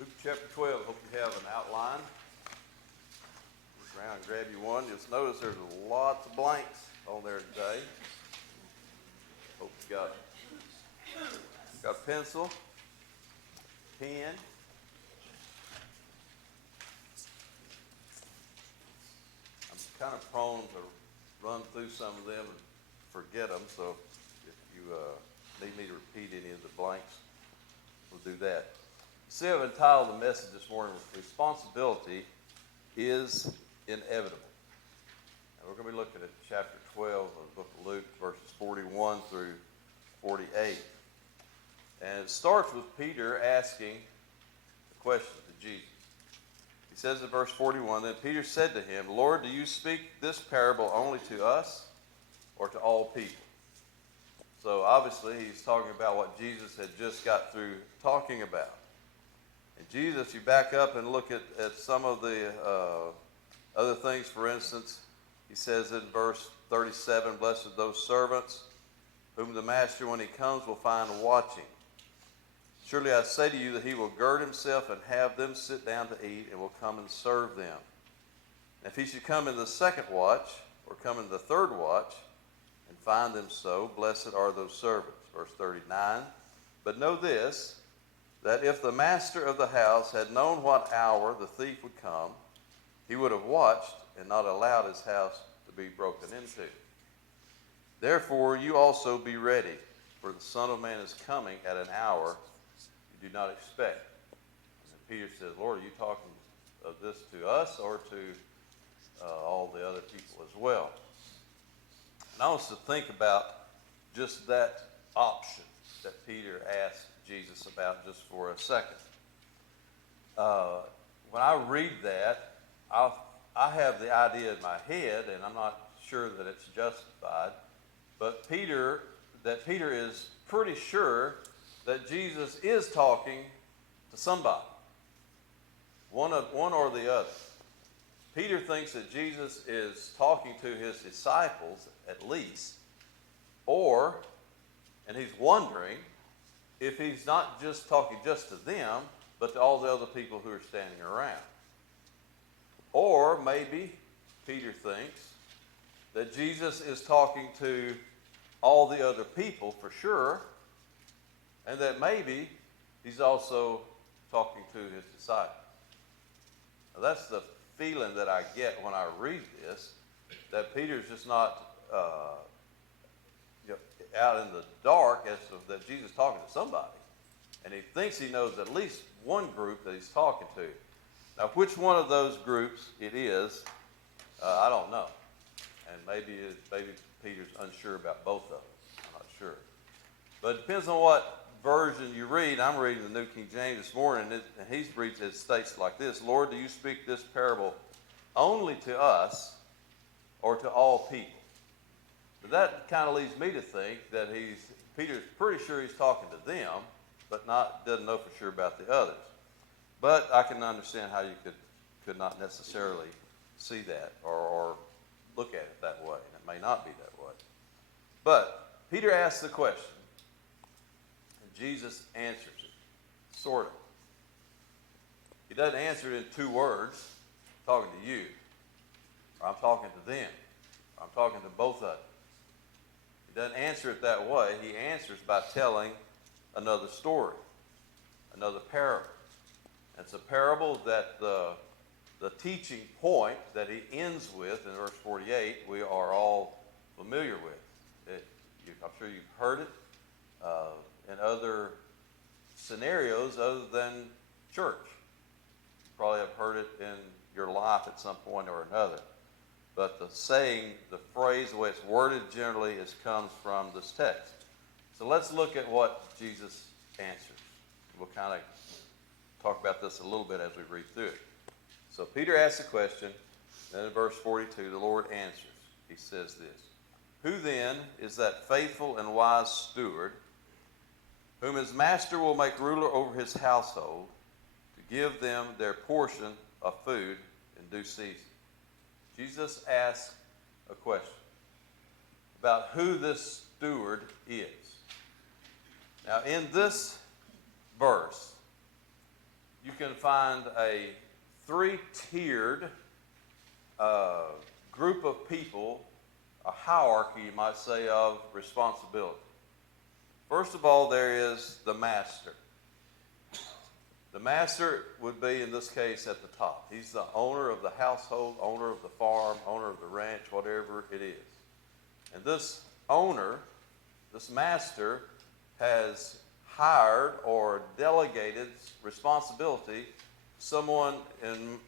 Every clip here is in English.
Luke chapter 12. Hope you have an outline. Look around and grab you one. Just notice there's lots of blanks on there today. Hope you got a pencil, pen. I'm kind of prone to run through some of them and forget them, so if you need me to repeat any of the blanks, we'll do that. See, I've entitled the message this morning, Responsibility is Inevitable. And we're going to be looking at chapter 12 of the book of Luke, verses 41 through 48. And it starts with Peter asking a question to Jesus. He says in verse 41, Then Peter said to him, Lord, do you speak this parable only to us or to all people? So obviously he's talking about what Jesus had just got through talking about. And Jesus, you back up and look at some of the other things. For instance, he says in verse 37, Blessed are those servants whom the master, when he comes, will find watching. Surely I say to you that he will gird himself and have them sit down to eat, and will come and serve them. And if he should come in the second watch, or come in the third watch, and find them so, blessed are those servants. Verse 39, but know this, that if the master of the house had known what hour the thief would come, he would have watched and not allowed his house to be broken into. Therefore you also be ready, for the Son of Man is coming at an hour you do not expect. And Peter says, Lord, are you talking of this to us or to all the other people as well? And I want us to think about just that option that Peter asked Jesus about just for a second. When I read that, I have the idea in my head, and I'm not sure that it's justified, but Peter is pretty sure that Jesus is talking to somebody, one or the other. Peter thinks that Jesus is talking to his disciples at least, and he's wondering if he's not just talking just to them, but to all the other people who are standing around. Or maybe Peter thinks that Jesus is talking to all the other people for sure, and that maybe he's also talking to his disciples. Now, that's the feeling that I get when I read this, that Peter's just not out in the dark as to that Jesus is talking to somebody. And he thinks he knows at least one group that he's talking to. Now, which one of those groups it is, I don't know. And maybe Peter's unsure about both of them. I'm not sure. But it depends on what version you read. I'm reading the New King James this morning, and it states like this: Lord, do you speak this parable only to us or to all people? But that kind of leads me to think that Peter's pretty sure he's talking to them, but doesn't know for sure about the others. But I can understand how you could not necessarily see that or look at it that way, and it may not be that way. But Peter asks the question, and Jesus answers it, sort of. He doesn't answer it in two words, I'm talking to you, or I'm talking to them, or I'm talking to both of them. He doesn't answer it that way. He answers by telling another story, another parable. It's a parable that the teaching point that he ends with in verse 48, we are all familiar with. I'm sure you've heard it in other scenarios other than church. You probably have heard it in your life at some point or another. But the saying, the phrase, the way it's worded generally comes from this text. So let's look at what Jesus answers. We'll kind of talk about this a little bit as we read through it. So Peter asks a question, then in verse 42, the Lord answers. He says this: Who then is that faithful and wise steward, whom his master will make ruler over his household, to give them their portion of food in due season? Jesus asks a question about who this steward is. Now, in this verse, you can find a three-tiered group of people, a hierarchy, you might say, of responsibility. First of all, there is the master. The master would be, in this case, at the top. He's the owner of the household, owner of the farm, owner of the ranch, whatever it is. And this owner, this master, has hired or delegated responsibility to someone, in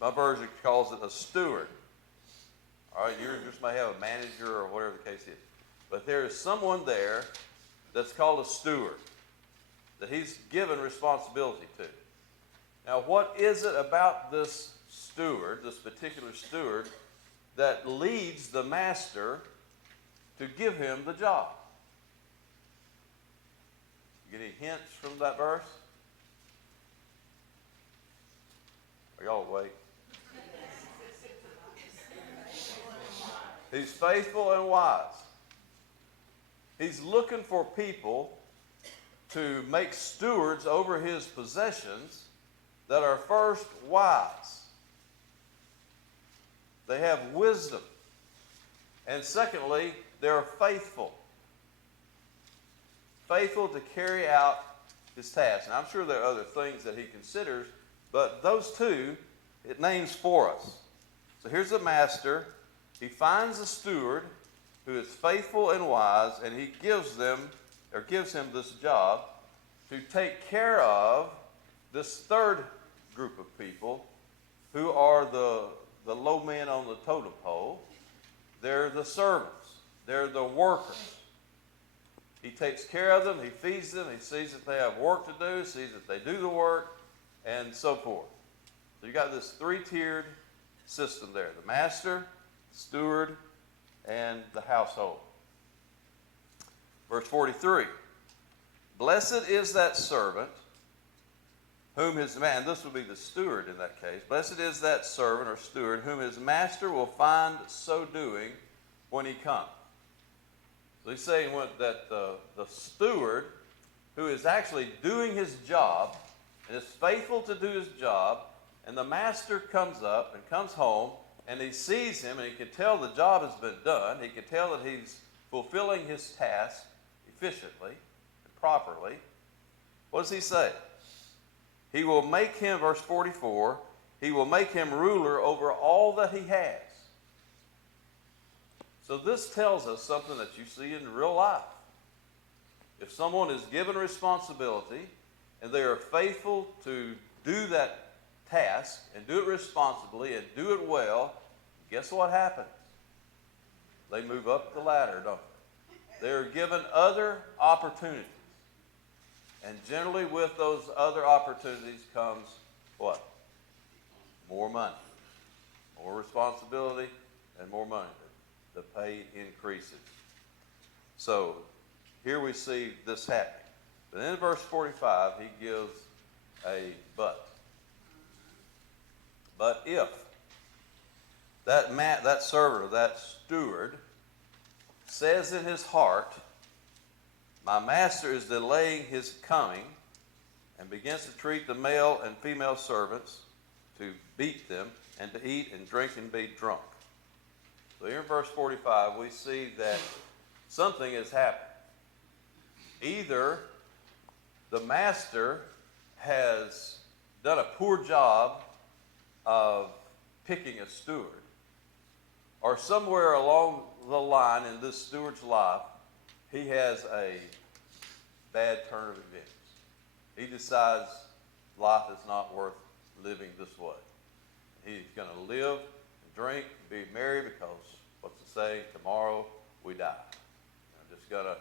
my version calls it a steward. All right, yours just may have a manager or whatever the case is. But there is someone there that's called a steward, that he's given responsibility to. Now, what is it about this steward, this particular steward, that leads the master to give him the job? You get any hints from that verse? Are y'all awake? He's faithful and wise. He's looking for people to make stewards over his possessions that are first wise. They have wisdom. And secondly, they're faithful. Faithful to carry out his task. And I'm sure there are other things that he considers, but those two it names for us. So here's the master. He finds a steward who is faithful and wise, and he gives him this job to take care of this third group of people who are the low men on the totem pole. They're the servants. They're the workers. He takes care of them. He feeds them. He sees that they have work to do, sees that they do the work, and so forth. So you got this three-tiered system there. The master, steward, and the household. Verse 43. Blessed is that servant whom his man, this would be the steward in that case. Blessed is that servant or steward whom his master will find so doing when he comes. So he's saying that the steward who is actually doing his job and is faithful to do his job, and the master comes up and comes home and he sees him and he can tell the job has been done. He can tell that he's fulfilling his task efficiently and properly. What does he say? He will make him, verse 44, he will make him ruler over all that he has. So this tells us something that you see in real life. If someone is given responsibility and they are faithful to do that task and do it responsibly and do it well, guess what happens? They move up the ladder, don't they? They are given other opportunities. And generally with those other opportunities comes what? More money, more responsibility, and more money. The pay increases. So here we see this happening. But in verse 45, he gives a but. But if that servant or that steward says in his heart, my master is delaying his coming, and begins to treat the male and female servants, to beat them, and to eat and drink and be drunk. So here in verse 45, we see that something has happened. Either the master has done a poor job of picking a steward, or somewhere along the line in this steward's life, he has a bad turn of events. He decides life is not worth living this way. He's going to live and drink and be merry because, what's it say, tomorrow we die. I'm just going to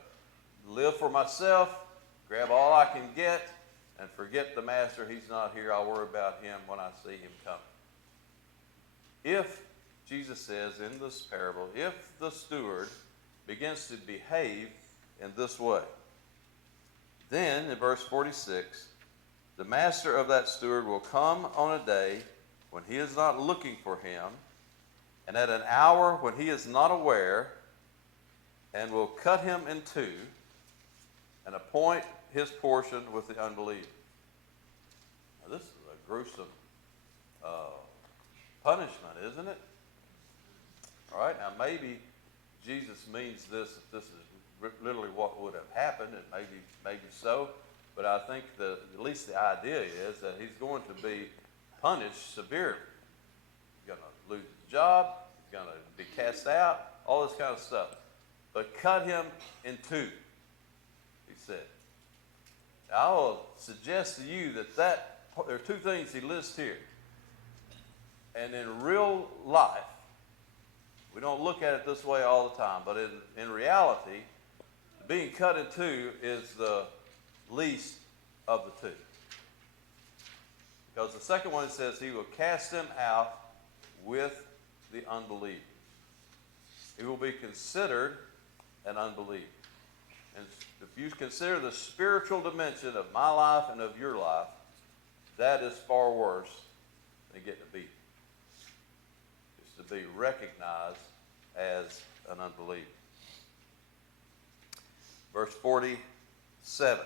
live for myself, grab all I can get, and forget the master. He's not here. I'll worry about him when I see him coming. If, Jesus says in this parable, if the steward begins to behave in this way, then in verse 46, the master of that steward will come on a day when he is not looking for him, and at an hour when he is not aware, and will cut him in two, and appoint his portion with the unbelievers. Now, this is a gruesome punishment, isn't it? All right, now maybe Jesus means this, if this is literally what would have happened, and maybe so, but I think at least the idea is that he's going to be punished severely. He's going to lose his job, he's going to be cast out, all this kind of stuff. But cut him in two, he said. I will suggest to you that there are two things he lists here. And in real life, we don't look at it this way all the time, but in reality, being cut in two is the least of the two. Because the second one says he will cast them out with the unbelievers. He will be considered an unbeliever. And if you consider the spiritual dimension of my life and of your life, that is far worse than getting a beating. It's to be recognized as an unbeliever. Verse 47.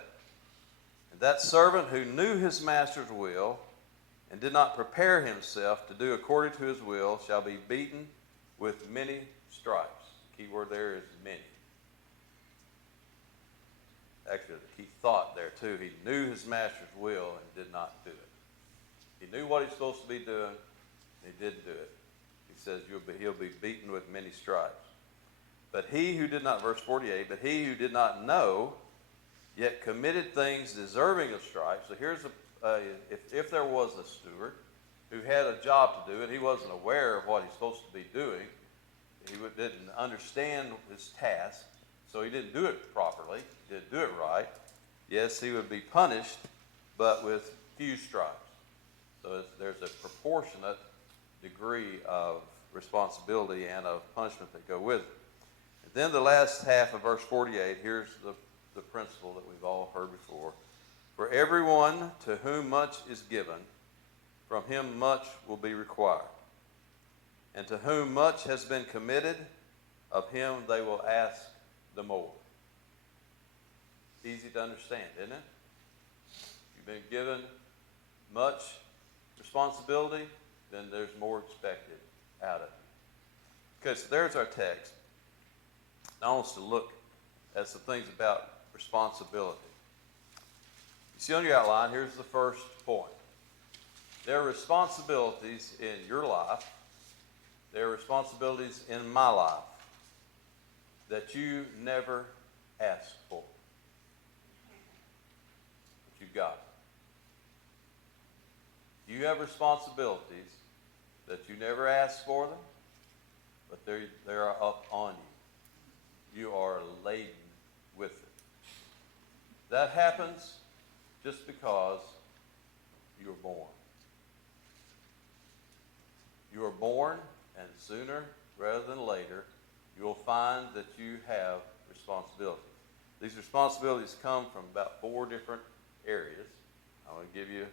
And that servant who knew his master's will and did not prepare himself to do according to his will shall be beaten with many stripes. The key word there is many. Actually, the key thought there too. He knew his master's will and did not do it. He knew what he's supposed to be doing, and he didn't do it. He says he'll be beaten with many stripes. But he who did not, verse 48, but he who did not know, yet committed things deserving of stripes. So here's if there was a steward who had a job to do and he wasn't aware of what he's supposed to be doing, he didn't understand his task, so he didn't do it properly, he didn't do it right. Yes, he would be punished, but with few stripes. So there's a proportionate degree of responsibility and of punishment that go with it. And then the last half of verse 48, here's the principle that we've all heard before. For everyone to whom much is given, from him much will be required. And to whom much has been committed, of him they will ask the more. Easy to understand, isn't it? You've been given much responsibility, then there's more expected out of you. Okay, so there's our text. I want us to look at some things about responsibility. You see on your outline, here's the first point. There are responsibilities in your life, there are responsibilities in my life that you never asked for. But you got. You have responsibilities that you never asked for them, but they are up on you. You are laden with it. That happens just because you were born. You are born, and sooner rather than later, you will find that you have responsibilities. These responsibilities come from about 4 different areas. I'm going to give you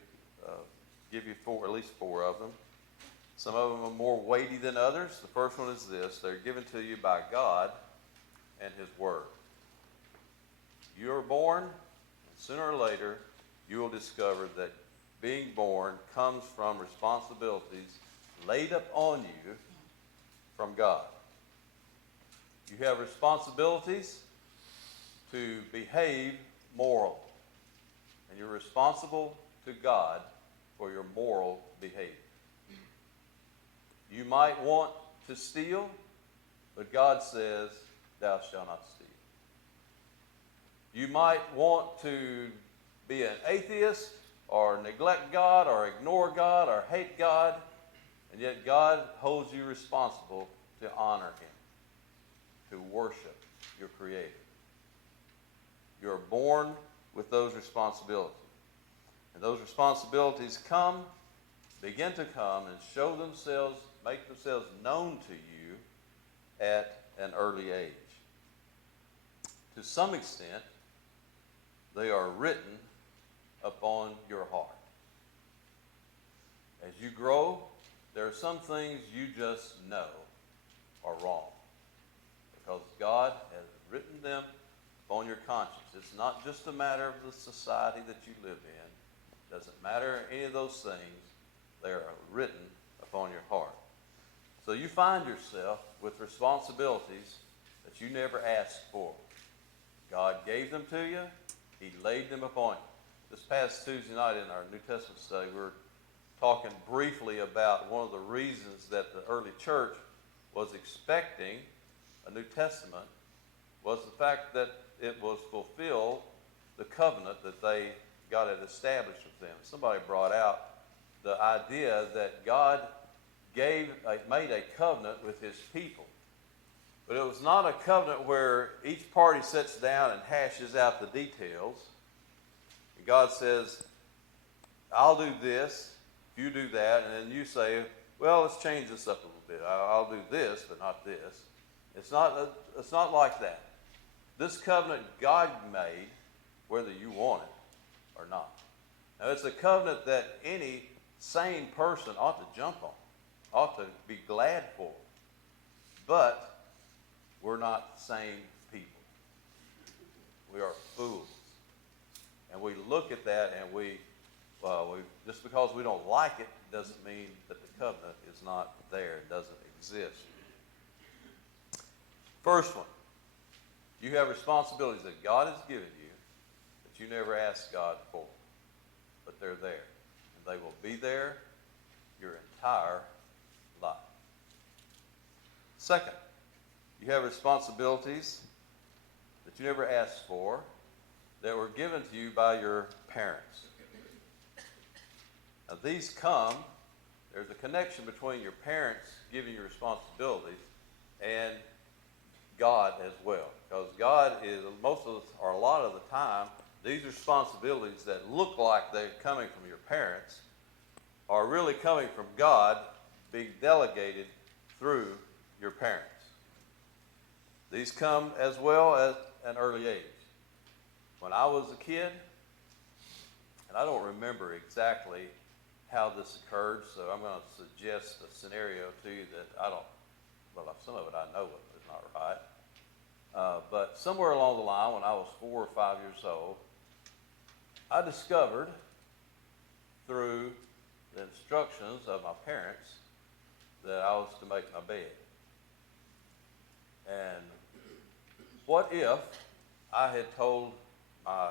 at least four of them. Some of them are more weighty than others. The first one is this: they're given to you by God and His Word. You are born, and sooner or later, you will discover that being born comes from responsibilities laid up on you from God. You have responsibilities to behave morally, and you're responsible to God for your moral behavior. You might want to steal, but God says, "Thou shalt not steal." You might want to be an atheist, or neglect God, or ignore God, or hate God, and yet God holds you responsible to honor Him, to worship your Creator. You are born with those responsibilities. And those responsibilities begin to come and show themselves, make themselves known to you at an early age. To some extent, they are written upon your heart. As you grow, there are some things you just know are wrong, because God has written them upon your conscience. It's not just a matter of the society that you live in. It doesn't matter any of those things. They are written upon your heart. So you find yourself with responsibilities that you never asked for. God gave them to you. He laid them upon you. This past Tuesday night in our New Testament study, we were talking briefly about one of the reasons that the early church was expecting a New Testament was the fact that it was fulfilled the covenant that they got it established with them. Somebody brought out the idea that God made a covenant with His people. But it was not a covenant where each party sits down and hashes out the details. And God says, "I'll do this, you do that," and then you say, "Well, let's change this up a little bit. I'll do this, but not this." It's not like that. This covenant God made, whether you want it or not. Now, it's a covenant that any sane person ought to jump on, ought to be glad for. But we're not sane people. We are fools. And we look at that and just because we don't like it doesn't mean that the covenant is not there, it doesn't exist. First one, you have responsibilities that God has given you that you never asked God for, but they're there. And they will be there your entire life. Second, you have responsibilities that you never asked for that were given to you by your parents. Now these there's a connection between your parents giving you responsibilities and God as well. Because God is, a lot of the time, these responsibilities that look like they're coming from your parents are really coming from God being delegated through your parents. These come as well at an early age. When I was a kid, and I don't remember exactly how this occurred, so I'm going to suggest a scenario to you that some of it I know is not right. But somewhere along the line, when I was 4 or 5 years old, I discovered through the instructions of my parents that I was to make my bed. And what if I had told my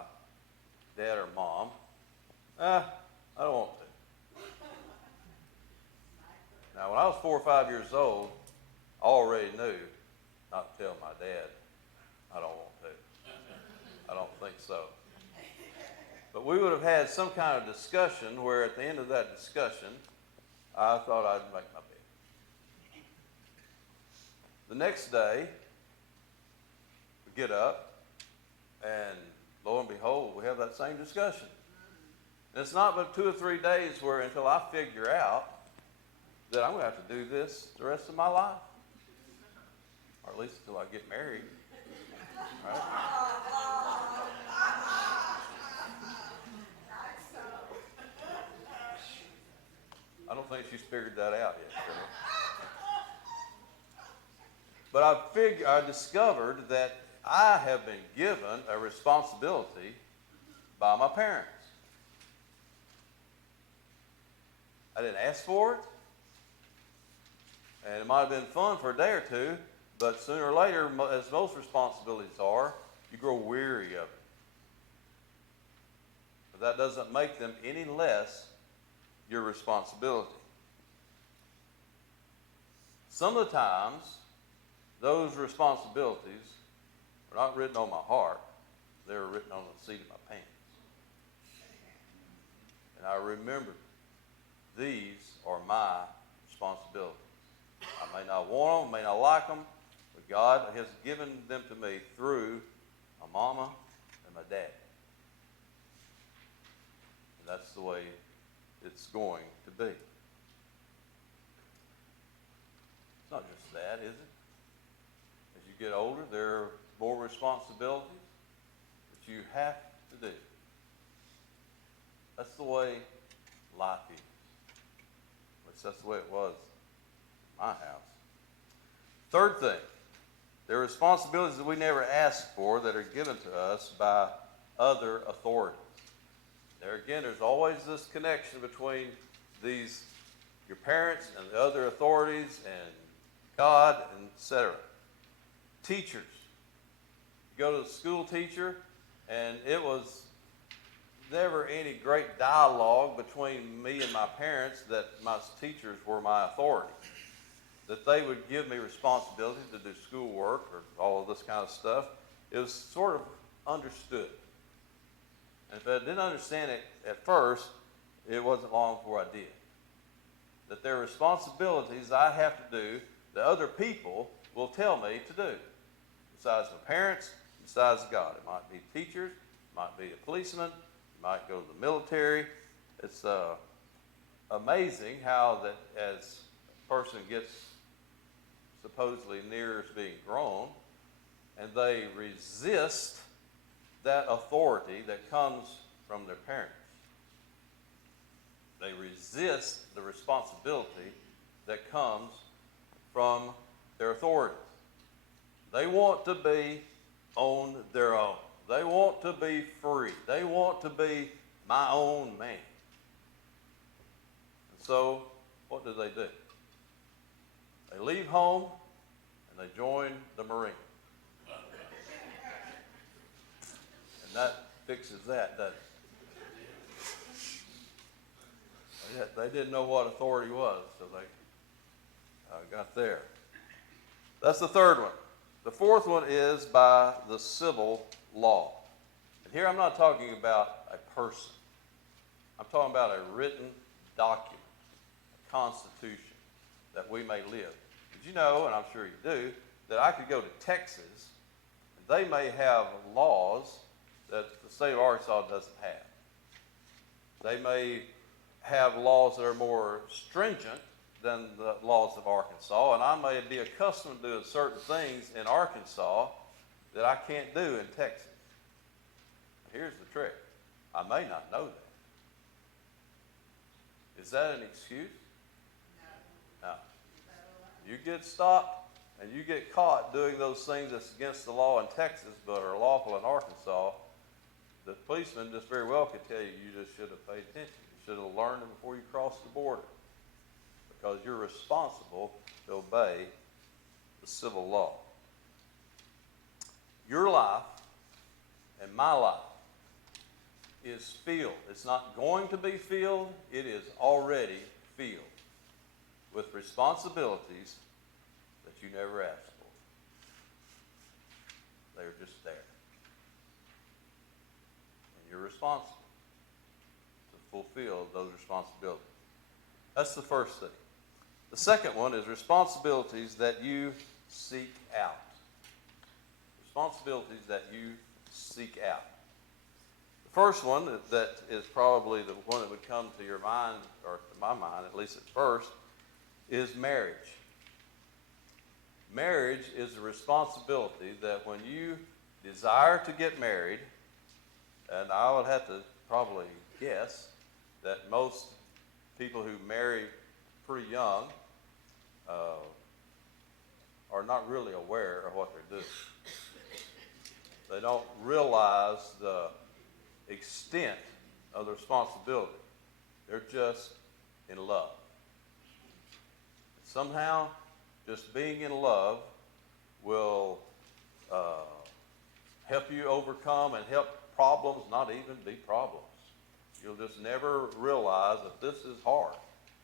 dad or mom, I don't want to. Now, when I was 4 or 5 years old, I already knew not to tell my dad, I don't want to. I don't think so. But we would have had some kind of discussion where at the end of that discussion, I thought I'd make my bed. The next day, we get up, and lo and behold, we have that same discussion. And it's not but 2 or 3 days until I figure out that I'm going to have to do this the rest of my life. Or at least until I get married. Right? I don't think she's figured that out yet, Cheryl. But I discovered that I have been given a responsibility by my parents. I didn't ask for it. And it might have been fun for a day or two, but sooner or later, as most responsibilities are, you grow weary of it. But that doesn't make them any less your responsibility. Some of the times, those responsibilities are not written on my heart. They're written on the seat of my pants. And I remember, these are my responsibilities. I may not want them, may not like them, but God has given them to me through my mama and my dad. And that's the way it's going to be. It's not just that, is it? As you get older, there are more responsibilities that you have to do. That's the way life is. At least that's the way it was in my house. Third thing, there are responsibilities that we never asked for that are given to us by other authorities. There again, there's always this connection between your parents and the other authorities and God, and etc. Teachers. You go to the school teacher, and it was never any great dialogue between me and my parents that my teachers were my authority. That they would give me responsibility to do schoolwork or all of this kind of stuff. It was sort of understood. And if I didn't understand it at first, it wasn't long before I did. That there are responsibilities I have to do that other people will tell me to do. Besides my parents, besides God. It might be teachers, it might be a policeman, it might go to the military. It's amazing how that as a person gets supposedly near as being grown, and they resist that authority that comes from their parents. They resist the responsibility that comes from their authorities. They want to be on their own. They want to be free. They want to be my own man. And so, what do? They leave home and they join the Marine. And that fixes that, doesn't it? They didn't know what authority was, so they got there. That's the third one. The fourth one is by the civil law. And here I'm not talking about a person. I'm talking about a written document, a constitution that we may live. Did you know, and I'm sure you do, that I could go to Texas and they may have laws that the state of Arkansas doesn't have. They may have laws that are more stringent than the laws of Arkansas, and I may be accustomed to doing certain things in Arkansas that I can't do in Texas. Here's the trick. I may not know that. Is that an excuse? No. You get stopped and you get caught doing those things that's against the law in Texas but are lawful in Arkansas, the policeman just very well could tell you, you just should have paid attention. You should have learned it before you crossed the border, because you're responsible to obey the civil law. Your life and my life is filled. It's not going to be filled. It is already filled with responsibilities that you never asked for. They're just there. And you're responsible to fulfill those responsibilities. That's the first thing. The second one is responsibilities that you seek out. Responsibilities that you seek out. The first one that is probably the one that would come to your mind, or to my mind at least at first, is marriage. Marriage is a responsibility that when you desire to get married, and I would have to probably guess that most people who marry pretty young are not really aware of what they're doing. They don't realize the extent of the responsibility. They're just in love. Somehow, just being in love will help you overcome and help problems not even be problems. You'll just never realize that this is hard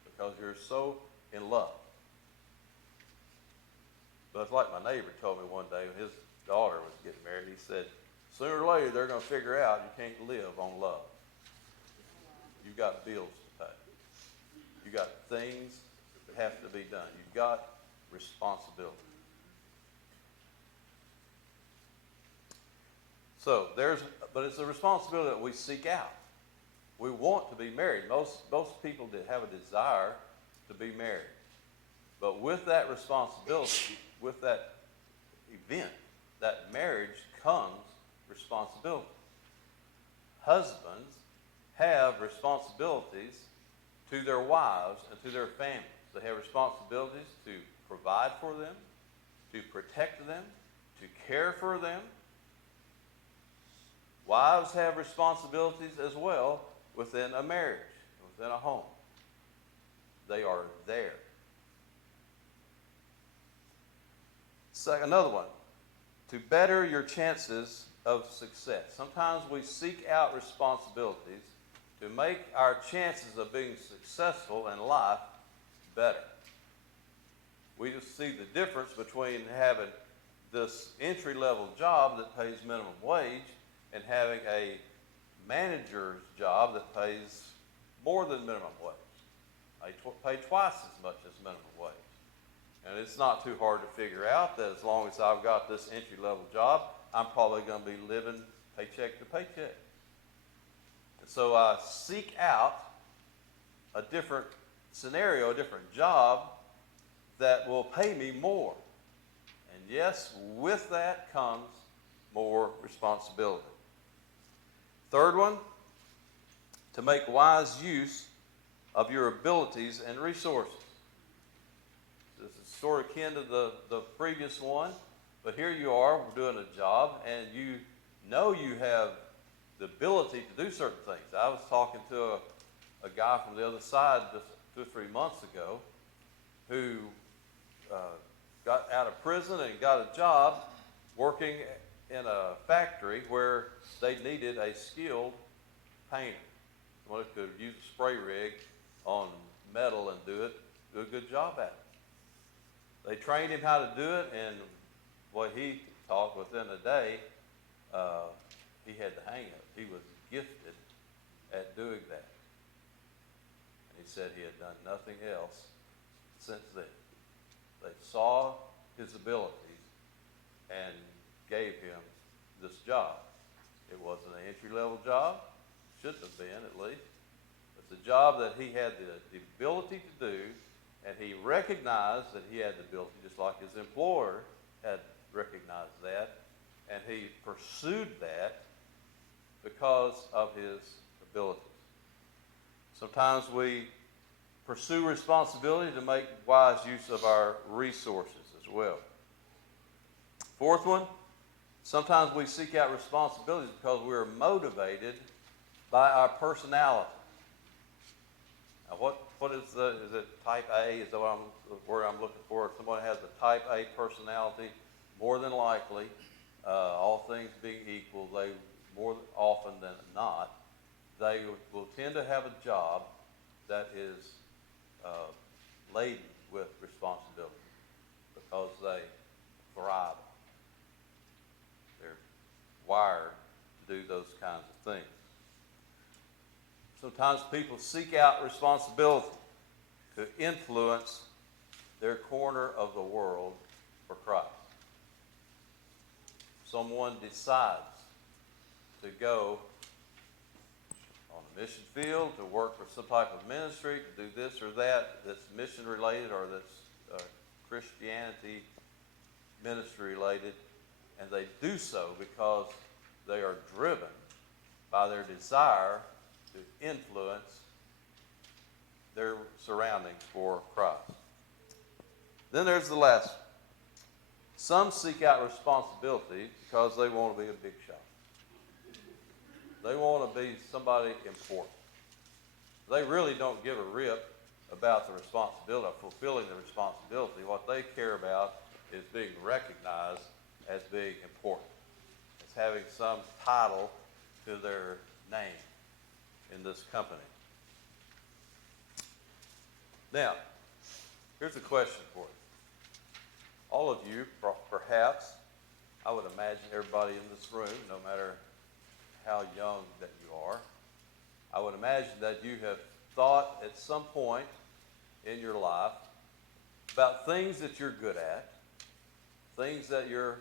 because you're so in love. But it's like my neighbor told me one day when his daughter was getting married. He said, sooner or later they're going to figure out you can't live on love. You've got bills to pay. You've got things that have to be done. You've got responsibility. So but it's a responsibility that we seek out. We want to be married. Most people did have a desire to be married. But with that responsibility, with that event, that marriage comes responsibility. Husbands have responsibilities to their wives and to their families. They have responsibilities to provide for them, to protect them, to care for them. Wives have responsibilities as well within a marriage, within a home. They are there. Another one, to better your chances of success. Sometimes we seek out responsibilities to make our chances of being successful in life better. We just see the difference between having this entry-level job that pays minimum wage and having a manager's job that pays more than minimum wage. I pay twice as much as minimum wage. And it's not too hard to figure out that as long as I've got this entry-level job, I'm probably going to be living paycheck to paycheck. And so I seek out a different scenario, a different job that will pay me more. And yes, with that comes more responsibility. Third one, to make wise use of your abilities and resources. This is sort of akin to the previous one, but here you are doing a job and you know you have the ability to do certain things. I was talking to a guy from the other side just 2 or 3 months ago who got out of prison and got a job working in a factory where they needed a skilled painter, someone who could use a spray rig on metal and do a good job at it. They trained him how to do it, and what he taught within a day, he had the hang of it. He was gifted at doing that. And he said he had done nothing else since then. They saw his abilities and gave him this job. It wasn't an entry-level job. Shouldn't have been, at least. It's a job that he had the ability to do, and he recognized that he had the ability, just like his employer had recognized that, and he pursued that because of his abilities. Sometimes we pursue responsibility to make wise use of our resources as well. Fourth one, sometimes we seek out responsibilities because we're motivated by our personality. Now, what is it type A? Is that the word I'm looking for? If someone has a type A personality, more than likely, all things being equal, they more often than not, they will tend to have a job that is laden with responsibility because they thrive. They're wired to do those kinds of things. Sometimes people seek out responsibility to influence their corner of the world for Christ. Someone decides to go on a mission field, to work for some type of ministry, to do this or that that's mission related or that's Christianity ministry related, and they do so because they are driven by their desire to influence their surroundings for Christ. Then there's the last one. Some seek out responsibility because they want to be a big shot. They want to be somebody important. They really don't give a rip about the responsibility, of fulfilling the responsibility. What they care about is being recognized as being important, as having some title to their name in this company. Now, here's a question for you. All of you, perhaps, I would imagine everybody in this room, no matter how young that you are, I would imagine that you have thought at some point in your life about things that you're good at, things that you're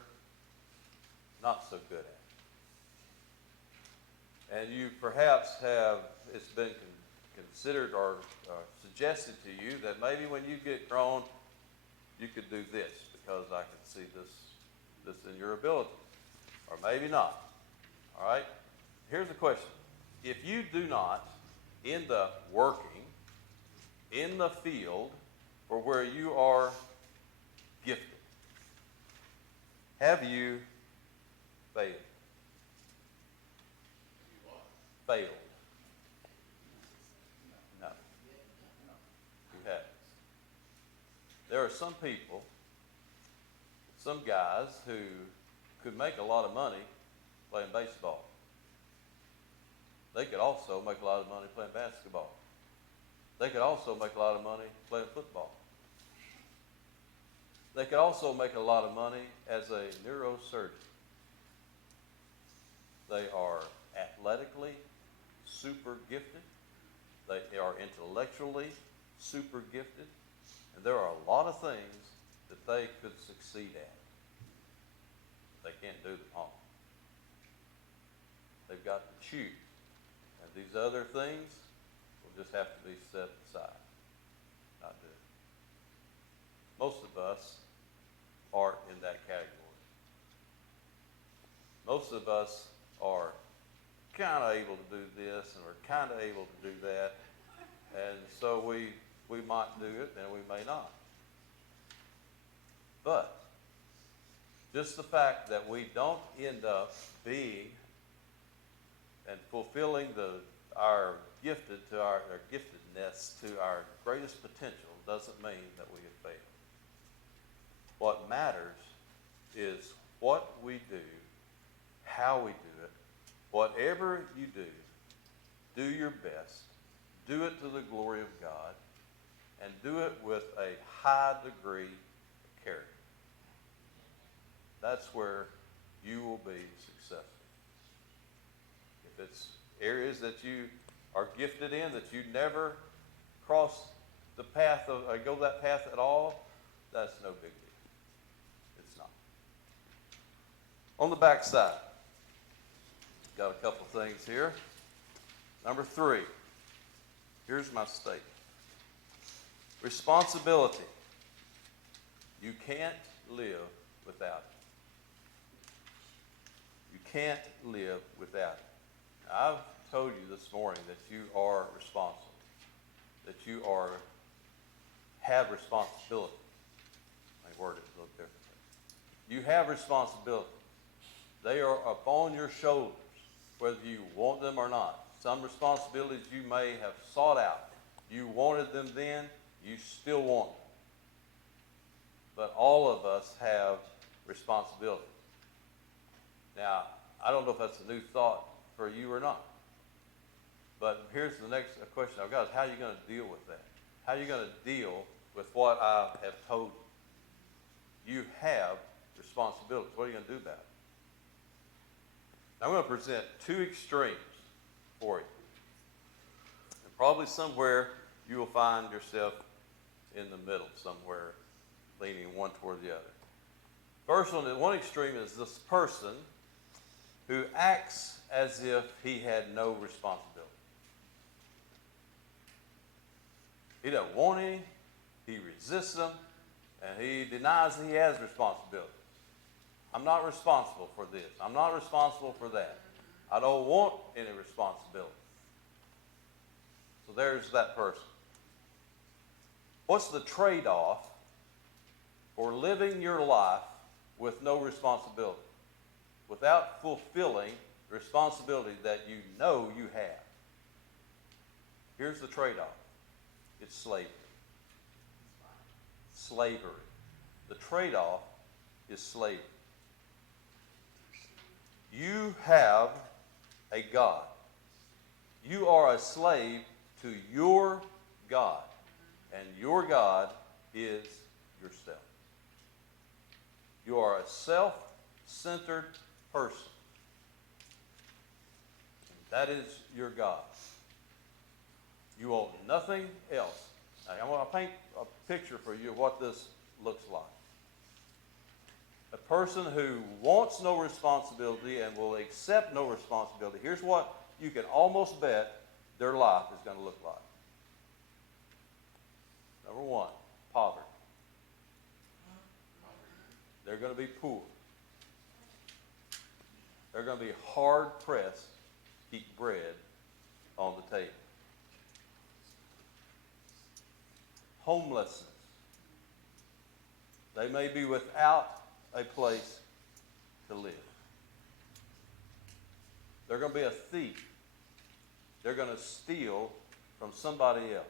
not so good at. And you perhaps have, it's been considered or suggested to you that maybe when you get grown, you could do this because I can see this in your ability. Or maybe not. All right? Here's the question. If you do not end up working in the field for where you are gifted, have you failed? Failed. No. You haven't. There are some people, some guys who could make a lot of money playing baseball. They could also make a lot of money playing basketball. They could also make a lot of money playing football. They could also make a lot of money as a neurosurgeon. They are athletically super gifted. They are intellectually super gifted. And there are a lot of things that they could succeed at. They can't do them all. They've got to choose. And these other things will just have to be set aside. Not do it. Most of us are in that category. Most of us are kind of able to do this and we're kind of able to do that. And so we might do it and we may not. But Just the fact that we don't end up being and fulfilling our giftedness to our greatest potential doesn't mean that we have failed. What matters is what we do, how we do it. Whatever you do your best, do it to the glory of God, and do it with a high degree of character. That's where you will be successful. If it's areas that you are gifted in, that you never cross the path of, or go that path at all, that's no big deal. It's not. On the back side, got a couple things here. Number 3, here's my statement. Responsibility. You can't live without it. You can't live without it. Now, I've told you this morning that you are responsible, that you have responsibility. I word it a little differently. You have responsibility. They are upon your shoulders, whether you want them or not. Some responsibilities you may have sought out. You wanted them then, you still want them. But all of us have responsibility. Now, I don't know if that's a new thought for you or not. But here's the next question I've got is how are you going to deal with that? How are you going to deal with what I have told you? You have responsibilities. What are you going to do about it? I'm going to present 2 extremes for you. And probably somewhere you will find yourself in the middle, somewhere leaning one toward the other. First one extreme is this person who acts as if he had no responsibility. He doesn't want any, he resists them, and he denies that he has responsibility. I'm not responsible for this. I'm not responsible for that. I don't want any responsibility. So there's that person. What's the trade-off for living your life with no responsibility, without fulfilling the responsibility that you know you have? Here's the trade-off. It's slavery. Slavery. The trade-off is slavery. You have a God. You are a slave to your God, and your God is yourself. You are a self-centered person. That is your God. You want nothing else. Now, I want to paint a picture for you of what this looks like. A person who wants no responsibility and will accept no responsibility, here's what you can almost bet their life is going to look like. Number 1, poverty. They're going to be poor. They're going to be hard-pressed to keep bread on the table. Homelessness. They may be without a place to live. They're going to be a thief. They're going to steal from somebody else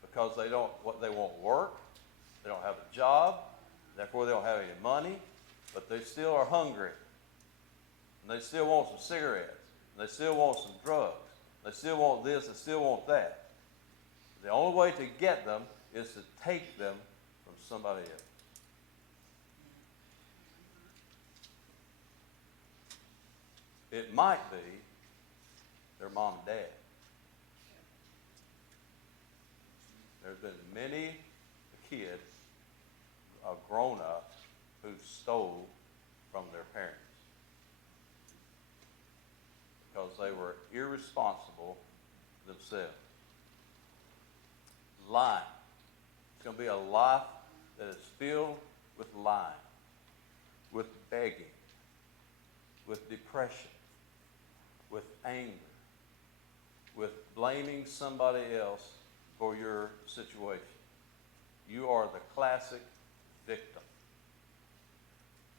because they won't work, they don't have a job, therefore they don't have any money, but they still are hungry. And they still want some cigarettes, and they still want some drugs, they still want this, they still want that. The only way to get them is to take them from somebody else. It might be their mom and dad. There's been many a kid, a grown-up, who stole from their parents because they were irresponsible themselves. Lying. It's going to be a life that is filled with lying, with begging, with depression, with anger, with blaming somebody else for your situation. You are the classic victim.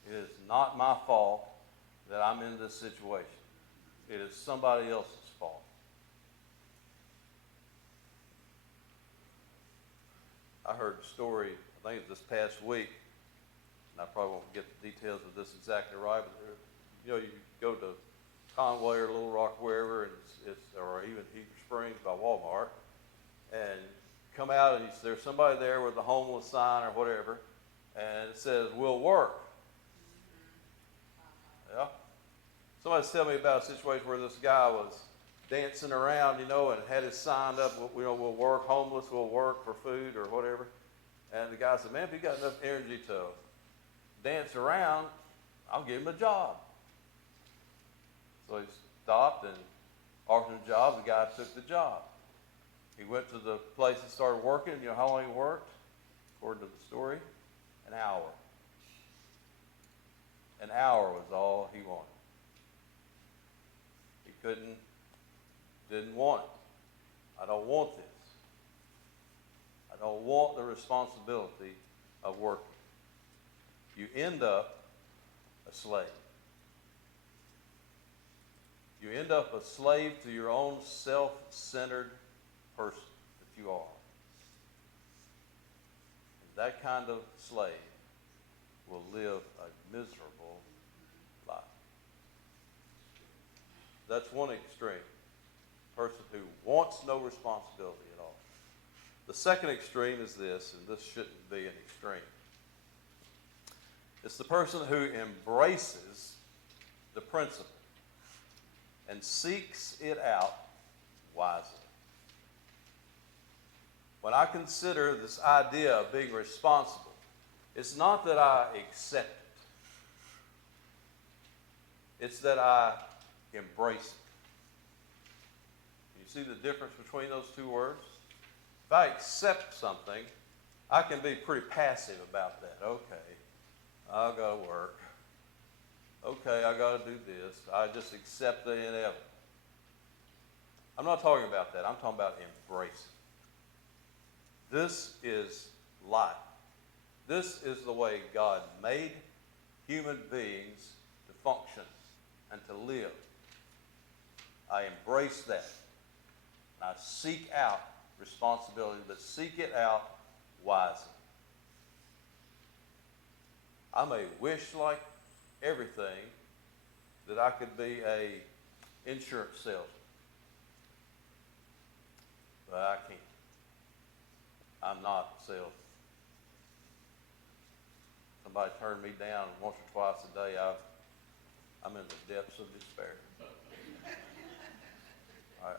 It is not my fault that I'm in this situation. It is somebody else's fault. I heard a story, I think it was this past week, and I probably won't get the details of this exactly right, but you go to Conway or Little Rock, wherever, and or even Heber Springs by Walmart, and come out and there's somebody there with a homeless sign or whatever, and it says, "We'll work." Yeah. Somebody's telling me about a situation where this guy was dancing around, and had his sign up, we'll work, homeless, we'll work for food or whatever. And the guy said, "Man, if you got enough energy to dance around, I'll give him a job." So he stopped and offered him a job. The guy took the job. He went to the place and started working. You know how long he worked? According to the story, an hour. An hour was all he wanted. He didn't want it. I don't want this. I don't want the responsibility of working. You end up a slave. You end up a slave to your own self-centered person that you are. And that kind of slave will live a miserable life. That's one extreme. A person who wants no responsibility at all. The second extreme is this, and this shouldn't be an extreme. It's the person who embraces the principle and seeks it out wisely. When I consider this idea of being responsible, it's not that I accept it. It's that I embrace it. You see the difference between those two words? If I accept something, I can be pretty passive about that. Okay, I got to work. Okay, I got to do this. I just accept the inevitable. I'm not talking about that. I'm talking about embracing. This is life. This is the way God made human beings to function and to live. I embrace that. I seek out responsibility, but seek it out wisely. I may wish like everything that I could be a insurance salesman, but I can't. I'm not a salesman. Somebody turned me down once or twice a day. I'm in the depths of despair.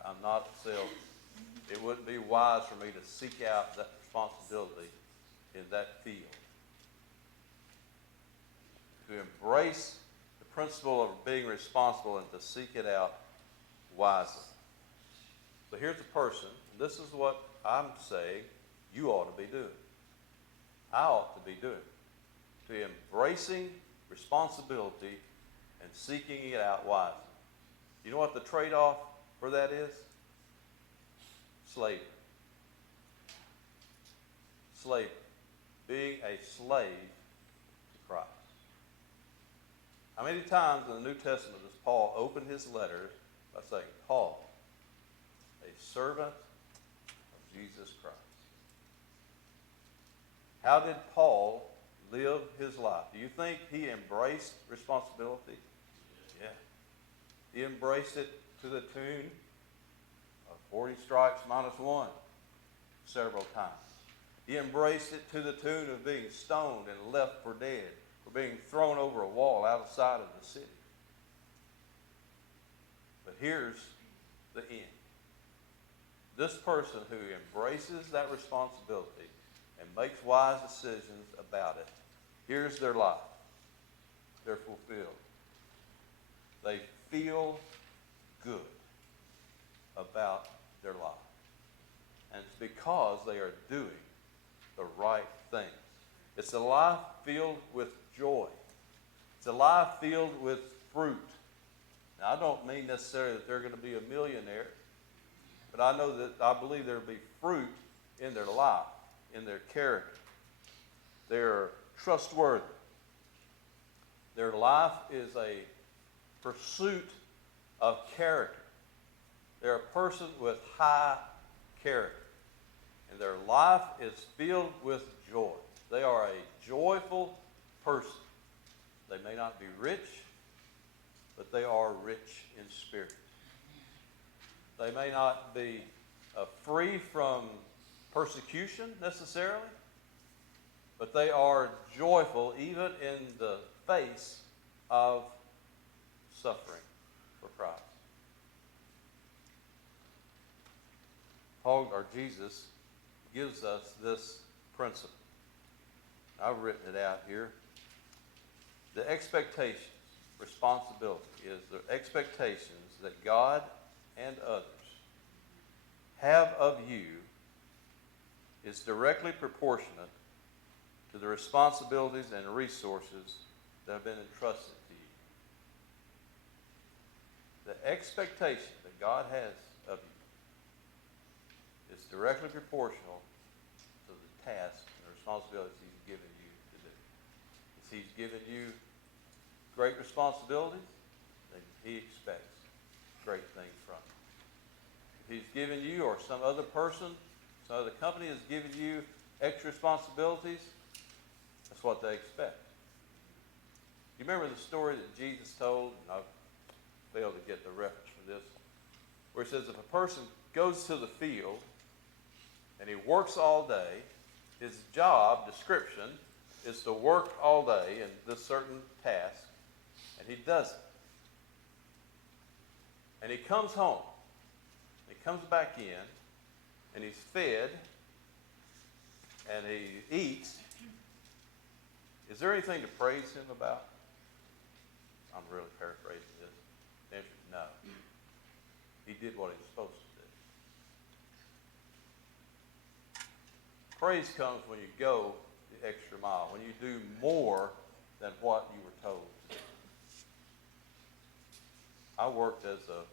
I'm not a salesman. It wouldn't be wise for me to seek out that responsibility in that field. To embrace the principle of being responsible and to seek it out wisely. So here's a person, and this is what I'm saying you ought to be doing. I ought to be doing. To embracing responsibility and seeking it out wisely. You know what the trade-off for that is? Slavery. Slavery. Being a slave to Christ. How many times in the New Testament does Paul open his letters by saying, Paul, a servant of Jesus Christ? How did Paul live his life? Do you think he embraced responsibility? Yeah. He embraced it to the tune of 40 stripes minus one several times. He embraced it to the tune of being stoned and left for dead, or being thrown over a wall outside of the city. But here's the end. This person who embraces that responsibility and makes wise decisions about it, here's their life. They're fulfilled. They feel good about their life. And it's because they are doing the right things. It's a life filled with joy. It's a life filled with fruit. Now, I don't mean necessarily that they're going to be a millionaire, but I believe there will be fruit in their life, in their character. They're trustworthy. Their life is a pursuit of character. They're a person with high character. And their life is filled with joy. They are a joyful person. They may not be rich, but they are rich in spirit. They may not be free from persecution necessarily, but they are joyful even in the face of suffering for Christ. Paul, or Jesus, gives us this principle. I've written it out here. The expectations, responsibility is the expectations that God and others have of you is directly proportionate to the responsibilities and resources that have been entrusted to you. The expectation that God has of you is directly proportional to the tasks and the responsibilities He's given you to do. If He's given you great responsibilities, then He expects great things from you. If He's given you, or some other person, some other company has given you extra responsibilities, that's what they expect. You remember the story that Jesus told, and I've failed to get the reference for this, where He says if a person goes to the field and he works all day, his job description is to work all day in this certain task, and he does it. And he comes home, he comes back in, and he's fed, and he eats. Is there anything to praise him about? I'm really paraphrasing this. The answer is no. He did what he was supposed to do. Praise comes when you go the extra mile, when you do more than what you were told to do. I worked as a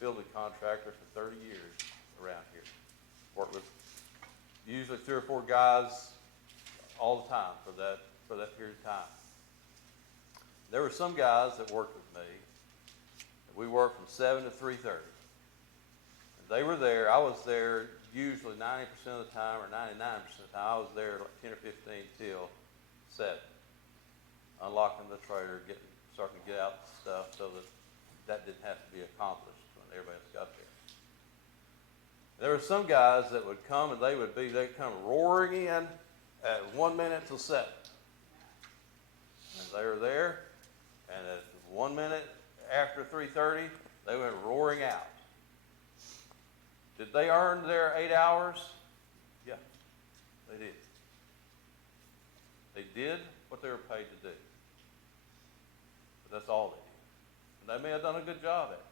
building contractor for 30 years around here. Worked with usually 3 or 4 guys all the time for that period of time. There were some guys that worked with me. We worked from 7 to 3:30. They were there. I was there usually 90% of the time, or 99% of the time. I was there like 10 or 15 till 7. Unlocking the trailer, starting to get out stuff so that didn't have to be accomplished when everybody else got there. There were some guys that would come and they'd come roaring in at 1 minute till 7. And they were there, and at 1 minute after 3:30, they went roaring out. Did they earn their 8 hours? Yeah, they did. They did what they were paid to do. But that's all they did. And they may have done a good job at it.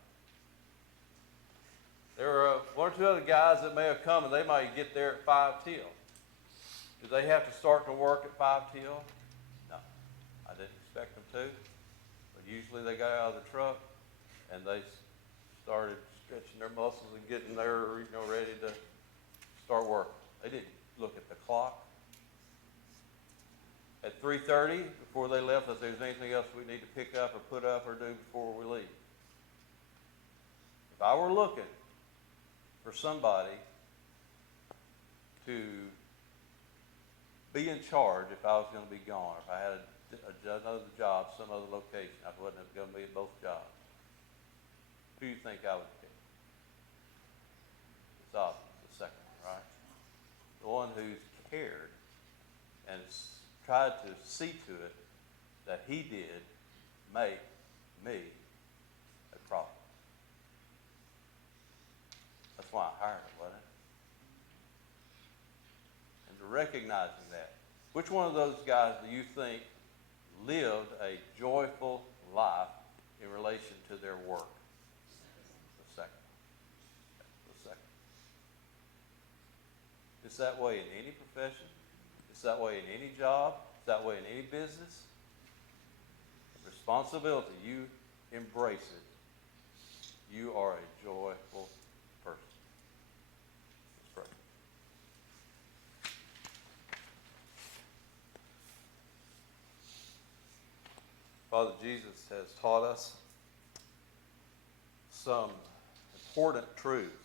There were 1 or 2 other guys that may have come and they might get there at 5 till. Did they have to start to work at 5 till? No, I didn't expect them to. But usually they got out of the truck and they started stretching their muscles and getting there, ready to start working. They didn't look at the clock. At 3:30, before they left, if there's anything else we need to pick up or put up or do before we leave. If I were looking for somebody to be in charge if I was going to be gone, or if I had another job, some other location, I wasn't going to be at both jobs, who do you think I would pick? It's obvious, the second one, right? The one who's cared and tried to see to it that he did make me a profit. That's why I hired him, wasn't it? And to recognizing that, which one of those guys do you think lived a joyful life in relation to their work? The second. The second. It's that way in any profession. It's that way in any job. It's that way in any business. Responsibility, you embrace it. You are a joyful person. Let's pray. Father, Jesus has taught us some important truths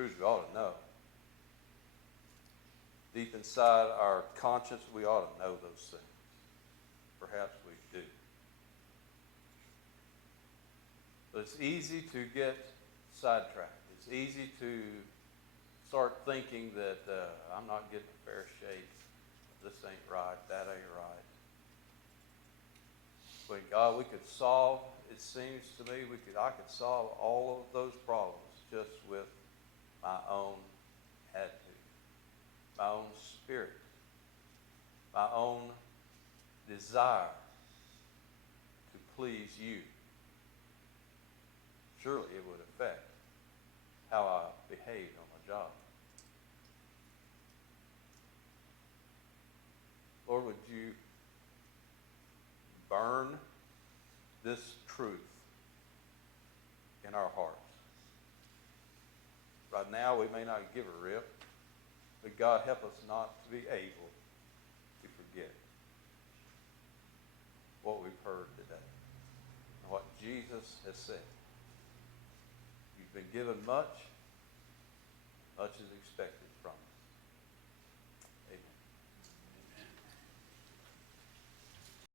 we ought to know. Deep inside our conscience, we ought to know those things. Perhaps we do. But it's easy to get sidetracked. It's easy to start thinking that I'm not getting a fair shake. This ain't right. That ain't right. When God, we could solve, it seems to me, I could solve all of those problems just with my own attitude, my own spirit, my own desire to please you. Surely it would affect how I behaved on my job. Lord, would you burn this truth in our hearts? Right now, we may not give a rip, but God, help us not to be able to forget what we've heard today and what Jesus has said. You've been given much, much is expected.